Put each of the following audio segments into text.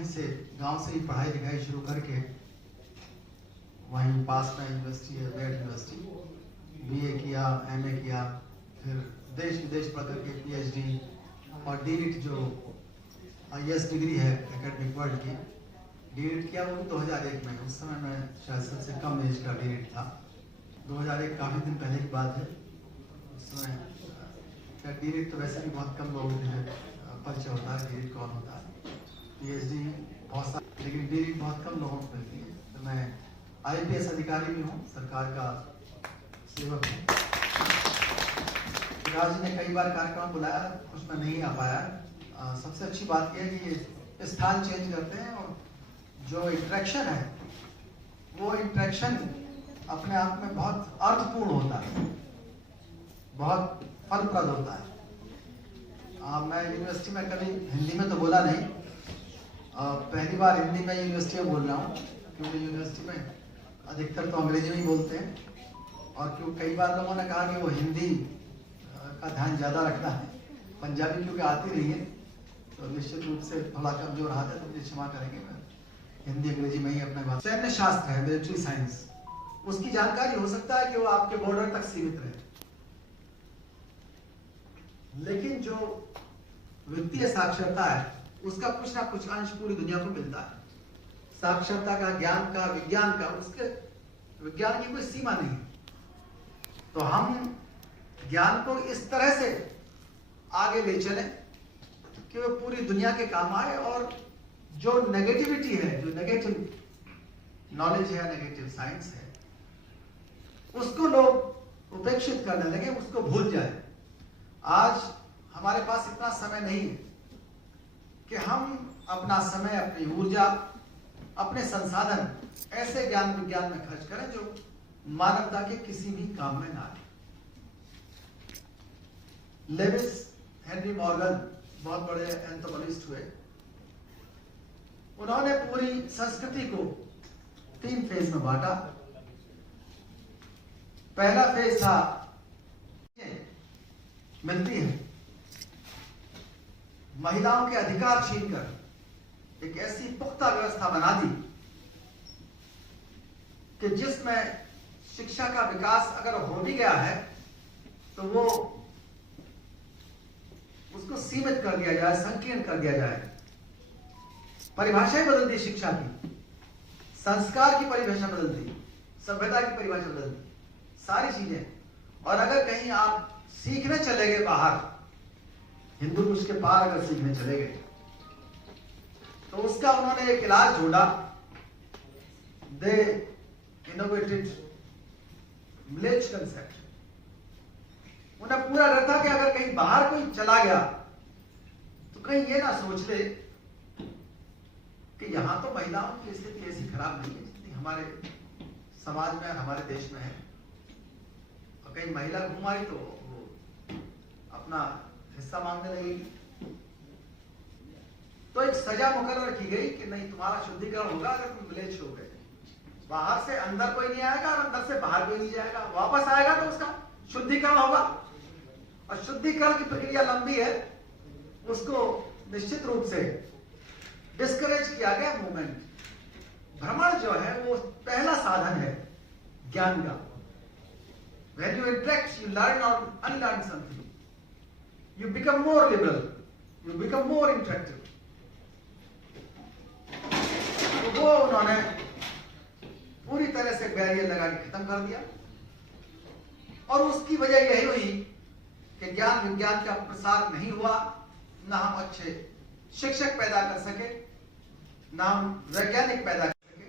वहीं से गांव से ही पढ़ाई लिखाई शुरू करके वहीं पास में यूनिवर्सिटी है, वेड यूनिवर्सिटी, बीए किया, एमए किया, फिर देश विदेश पढ़ करके पीएचडी और डीलिट जो हाईएस्ट डिग्री है एकेडमिक वर्ल्ड की, डीलिट किया वो 2001 में। उस समय मैं शायद सबसे कम एज का डीलिट था। 2001 काफ़ी दिन पहले की बात है। उस समय डीलिट तो वैसे भी बहुत कम लोगों के परिचय होता है, डीलिट कौन होता है। पीएचडी बहुत सारे, लेकिन डीलिट बहुत कम लोगों को मिलती है। तो मैं आईपीएस अधिकारी भी हूँ, सरकार का सेवक हूँ। राज जी ने कई बार कार्यक्रम बुलाया, कुछ मैं नहीं आ पाया। सबसे अच्छी बात यह है कि ये स्थान चेंज करते हैं और जो इंटरेक्शन है वो इंटरेक्शन अपने आप में बहुत अर्थपूर्ण होता है, बहुत फलप्रद होता है। मैं यूनिवर्सिटी में कभी हिंदी में तो बोला नहीं, पहली बार हिंदी में यूनिवर्सिटी में बोल रहा हूँ, क्योंकि यूनिवर्सिटी में अधिकतर तो अंग्रेजी में ही बोलते हैं। और क्यों कई बार लोगों ने कहा कि वो हिंदी का ध्यान ज़्यादा रखना है, पंजाबी क्योंकि आती नहीं है तो निश्चित रूप से थोड़ा कमजोर हाथ है, तो मुझे क्षमा करेंगे। मैं हिंदी अंग्रेजी में ही अपने बात। सैन्य शास्त्र है, मिलिट्री साइंस, उसकी जानकारी हो सकता है कि वो आपके बॉर्डर तक सीमित रहे, लेकिन जो वित्तीय साक्षरता है उसका कुछ ना कुछ अंश पूरी दुनिया को मिलता है। साक्षरता का, ज्ञान का, विज्ञान का, उसके विज्ञान की कोई सीमा नहीं। तो हम ज्ञान को इस तरह से आगे ले चले कि वो पूरी दुनिया के काम आए, और जो नेगेटिविटी है, जो नेगेटिव नॉलेज है, नेगेटिव साइंस है, उसको लोग उपेक्षित करने लगे, उसको भूल जाए। आज हमारे पास इतना समय नहीं है कि हम अपना समय, अपनी ऊर्जा, अपने संसाधन ऐसे ज्ञान विज्ञान में खर्च करें जो मानवता के किसी भी काम में ना आए। लेविस हेनरी मॉर्गन बहुत बड़े एंथ्रोपोलॉजिस्ट हुए। उन्होंने पूरी संस्कृति को 3 फेज में बांटा। पहला फेज था मिलती है, महिलाओं के अधिकार छीनकर एक ऐसी पुख्ता व्यवस्था बना दी कि जिसमें शिक्षा का विकास अगर हो भी गया है तो वो उसको सीमित कर दिया जाए, संकीर्ण कर दिया जाए। परिभाषाएं बदल दी शिक्षा की, संस्कार की परिभाषा बदल दी, सभ्यता की परिभाषा बदल दी, सारी चीजें। और अगर कहीं आप सीखने चले गए बाहर, हिंदू कुश के पार अगर सीखने चले गए, तो उसका उन्होंने एक इलाज ढूंढा। दे इनोवेटेड विलेज कंसेप्ट। उन्हें पूरा डर था कि अगर कहीं बाहर कोई चला गया तो कहीं ये ना सोच ले कि यहां तो महिलाओं की स्थिति ऐसी खराब नहीं है जितनी हमारे समाज में, हमारे देश में है। और कहीं महिला घूम आई तो वो अपना हिस्सा मांगने लगेगी। तो एक सजा मुकर्रर की गई कि नहीं, तुम्हारा शुद्धिकरण होगा अगर तुम विलेज हो गए। बाहर से अंदर कोई नहीं आएगा और अंदर से बाहर कोई नहीं जाएगा। वापस आएगा तो उसका शुद्धिकरण होगा, और शुद्धिकरण की प्रक्रिया लंबी है। उसको निश्चित रूप से डिस्करेज किया गया मूवमेंट। भ्रमण जो है वो पहला साधन है ज्ञान का। When you interact, you learn or unlearn something. You become more liberal. You become more interactive. तो वो उन्होंने पूरी तरह से बैरियर लगा के खत्म कर दिया। और उसकी वजह यही हुई कि ज्ञान विज्ञान का प्रसार नहीं हुआ, ना हम अच्छे शिक्षक पैदा कर सके, ना हम वैज्ञानिक पैदा कर सके।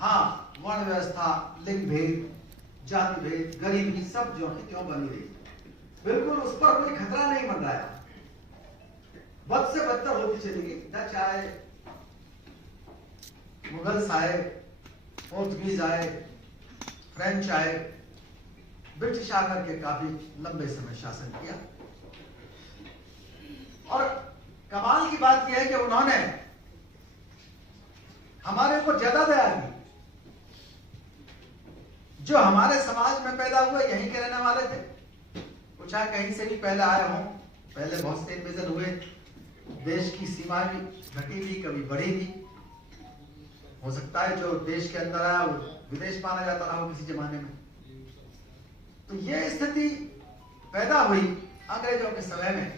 हाँ, वर्ण व्यवस्था, लिंग भेद, जाति भेद, गरीबी सब जो है क्यों बनी रही, बिल्कुल उस पर कोई खतरा नहीं बन रहा है। बद से बदतर होती चली गई। डच आए, मुगल्स आए, पोर्तुगीज आए, फ्रेंच आए, ब्रिटिश आकर के काफी लंबे समय शासन किया। और कमाल की बात यह है कि उन्होंने हमारे ऊपर ज्यादा दया की। जो हमारे समाज में पैदा हुए, यहीं के रहने वाले थे, वो चाहे कहीं से भी पहले आए हों, पहले बहुत से इन्वेजन हुए, देश की सीमा भी घटी भी, कभी बढ़ी भी। हो सकता है जो देश के अंदर आया वो विदेश माना जाता रहा हो किसी जमाने में। तो ये स्थिति पैदा हुई अंग्रेजों के समय में।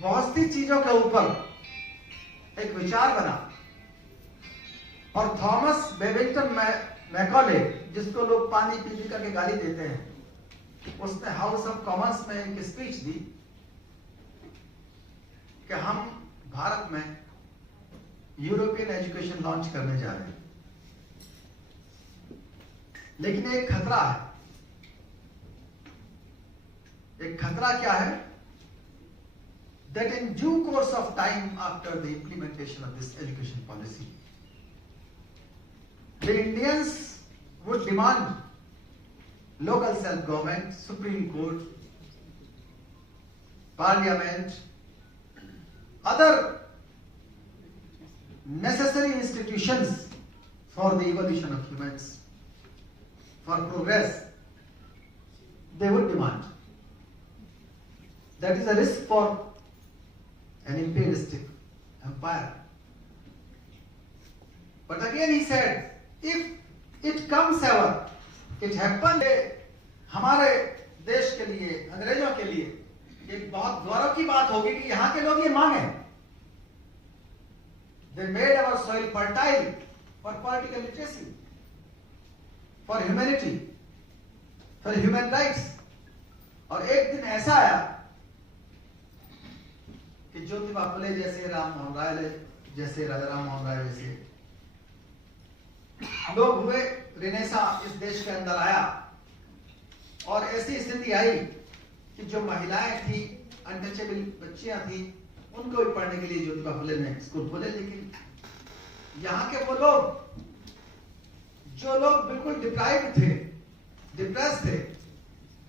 बहुत सी चीजों के ऊपर एक विचार बना और थॉमस बेबिंगटन मैकॉले, जिसको लोग पानी पी करके गाली देते हैं, उसने हाउस ऑफ कॉमन्स में एक स्पीच दी कि हम भारत में यूरोपियन एजुकेशन लॉन्च करने जा रहे हैं, लेकिन एक खतरा है। एक खतरा क्या है? That in due course of time after the implementation of this education policy, the Indians would demand local self-government, Supreme Court, Parliament, other necessary institutions for the evolution of humans, for progress. They would demand. That is a risk for an imperialistic empire. But again he said, if it comes ever, it happened, हमारे देश के लिए, अंग्रेजों के लिए एक बहुत गौरव की बात होगी कि यहाँ के लोग ये मांगे। They made our soil fertile for political literacy, for humanity, for human rights. और एक दिन ऐसा आया कि ज्योतिबा फुले जैसे, राम मोहन राय जैसे, राजा राम मोहन राय जैसे लोग हुए, रिनेसा इस देश के अंदर आया और ऐसी स्थिति आई कि जो महिलाएं थी, अनटचेबल बच्चियां थी, उनको भी पढ़ने के लिए ज्योतिबा फुले ने स्कूल खोले। लेकिन यहाँ के वो लोग जो लोग बिल्कुल डिप्राइव्ड थे, डिप्रेस थे,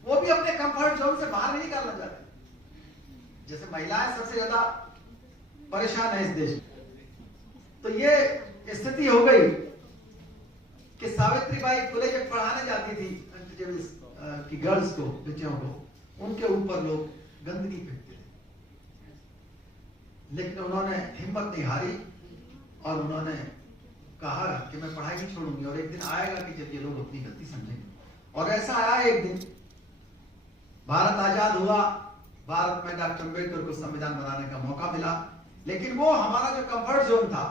वो भी अपने कंफर्ट जोन से बाहर नहीं निकलना चाहते। जैसे महिलाएं सबसे ज्यादा परेशान है इस देश में। तो ये स्थिति हो गई कि सावित्रीबाई फुले जब पढ़ाने जाती थी कि गर्ल्स को, बच्चियों को, उनके ऊपर लोग गंदगी फेंकते थे। लेकिन उन्होंने हिम्मत नहीं हारी और उन्होंने कहा कि मैं पढ़ाई नहीं छोड़ूंगी, और एक दिन आएगा कि जब ये लोग अपनी गलती समझेंगे। और ऐसा आया एक दिन, भारत आजाद हुआ, भारत में डॉक्टर अम्बेडकर को संविधान बनाने का मौका मिला, लेकिन वो हमारा जो कंफर्ट जोन था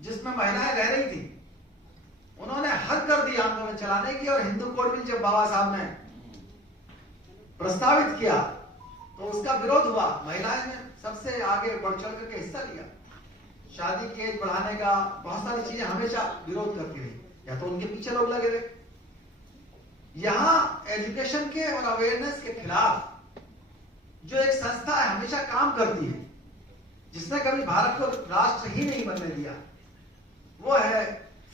जिसमें महिलाएं रह रही थी, उन्होंने हद कर दी आंदोलन चलाने की। और हिंदू कोड बिल जब बाबा साहब ने प्रस्तावित किया तो उसका विरोध हुआ। महिलाएं ने सबसे आगे बढ़ चढ़ करके हिस्सा लिया। शादी की एज बढ़ाने का, बहुत सारी चीजें हमेशा विरोध करती रही, या तो उनके पीछे लोग लगे रहे। यहां एजुकेशन के और अवेयरनेस के खिलाफ जो एक संस्था है हमेशा काम करती है, जिसने कभी भारत को राष्ट्र ही नहीं बनने दिया, वो है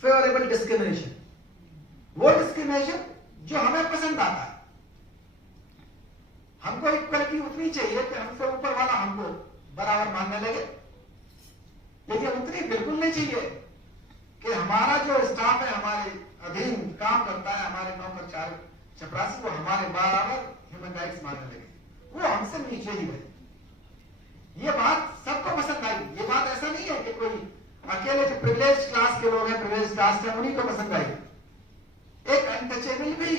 फेवरेबल डिस्क्रिमिनेशन। वो डिस्क्रिमिनेशन जो हमें पसंद आता है। हमको इक्वलिटी उतनी चाहिए कि हमसे ऊपर वाला हमको बराबर मानने लगे, लेकिन उतनी बिल्कुल नहीं चाहिए कि हमारा जो स्टाफ है, हमारे अधीन काम करता है, हमारे नौकर चपरासी, वो हमारे बराबर ह्यूमन राइट्स मानने लगे, वो हमसे नीचे ही रहे। ये बात सबको पसंद आई। ये बात ऐसा नहीं है कि कोई अकेले जो प्रिविलेज क्लास के लोग हैं, प्रिविलेज क्लास के, उन्हीं को पसंद आई। एक अनटचेबल भी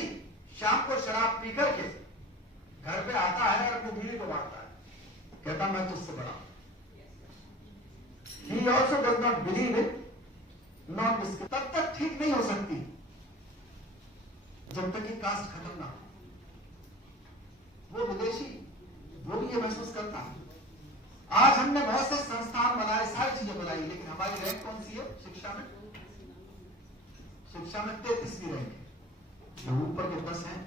शाम को शराब पी करके घर पे आता है और अपनी बीवी को मारता है, कहता मैं तुझसे बड़ा हूं। He also does not believe in non-discrimination। तब तक ठीक नहीं हो सकती जब तक ये कास्ट खत्म ना हो। वो विदेशी, वो भी ये महसूस करता है। आज हमने बहुत से संस्थान बनाए, सारी चीजें बनाई, लेकिन हमारी रैंक कौन सी है शिक्षा में? शिक्षा में 33वीं रैंक है। जो ऊपर के 10 हैं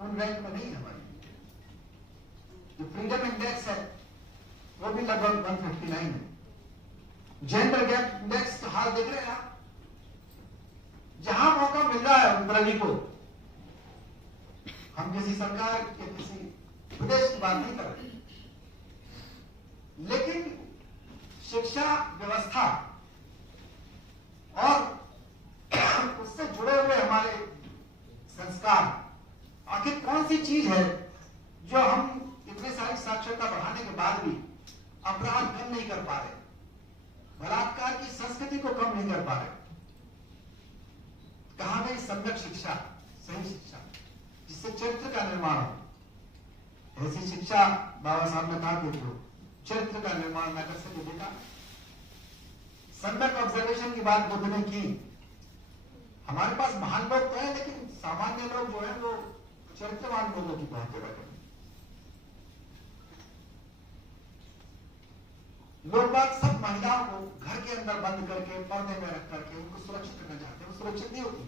उन रैंक में नहीं है हमारी। जो फ्रीडम इंडेक्स है वो भी लगभग 159 है। जेंडर गैप इंडेक्स का हाल देख रहे हैं आप। जहां मौका मिल रहा है उन को, हम किसी सरकार के किसी प्रदेश की बात नहीं कर रहे, लेकिन शिक्षा व्यवस्था और उससे जुड़े हुए हमारे संस्कार, आखिर कौन सी चीज है जो हम इतने सारी साक्षरता बढ़ाने के बाद भी अपराध कम नहीं कर पा रहे, बलात्कार की संस्कृति को कम नहीं कर पा रहे। कहां गई सम्यक शिक्षा, सही शिक्षा जिससे चरित्र का निर्माण हो। ऐसी शिक्षा बाबा साहब ने कहा कि चरित्र का निर्माण न कर सके बेटा। सम्यक ऑब्जर्वेशन की बात बुद्ध ने की। हमारे पास महान लोग तो है, लेकिन सामान्य लोग जो है वो चरित्रवान लोगों की बहुत जगह है। लोग बात सब महिलाओं को घर के अंदर बंद करके पर्दे में रख करके उनको सुरक्षित रखना चाहते हैं, वो सुरक्षित नहीं होती।